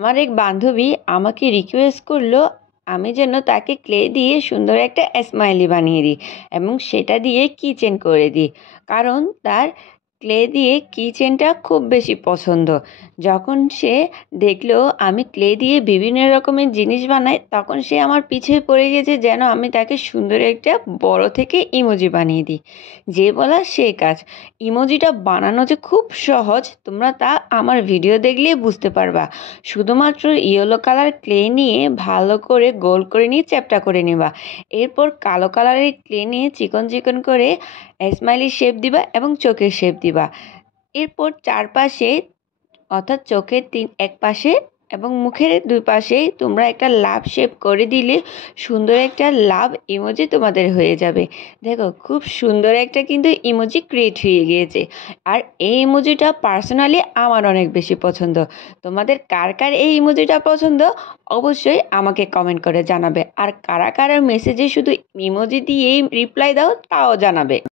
আমার এক বান্ধবী আমাকে রিকোয়েস্ট করলো আমি যেন তাকে ক্লে দিয়ে সুন্দর একটা স্মাইলি বানিয়ে দিই এবং সেটা দিয়ে কিচেন করে দিই। কারণ তার ক্লে দিয়ে কিচেনটা খুব বেশি পছন্দ। যখন সে দেখলো আমি ক্লে দিয়ে বিভিন্ন রকমের জিনিস বানাই, তখন সে আমার পিছে পড়ে গেছে যেন আমি তাকে সুন্দর একটা বড় থেকে ইমোজি বানিয়ে দিই। যে বলা সে কাজ। ইমোজিটা বানানো যে খুব সহজ, তোমরা তা আমার ভিডিও দেখলেই বুঝতে পারবা। শুধুমাত্র ইয়েলো কালার ক্লে নিয়ে ভালো করে গোল করে নিয়ে চ্যাপ্টা করে নিবা। এরপর কালো কালারের ক্লে নিয়ে চিকন চিকন করে স্মাইলি শেপ দিবা এবং চোখের শেপ দিবা। এরপর চারপাশে অর্থাৎ চোখের এক পাশে এবং মুখের দুই পাশেই তোমরা একটা লাভ শেপ করে দিলে সুন্দর একটা লাভ ইমোজি তোমাদের হয়ে যাবে। দেখো খুব সুন্দর একটা কিন্তু ইমোজি ক্রিয়েট হয়ে গিয়েছে। আর এই ইমোজিটা পার্সোনালি আমার অনেক বেশি পছন্দ। তোমাদের কার কার এই ইমোজিটা পছন্দ অবশ্যই আমাকে কমেন্ট করে জানাবে। আর কারা কারা মেসেজে শুধু ইমোজি দিয়েই রিপ্লাই দাও তাও জানাবে।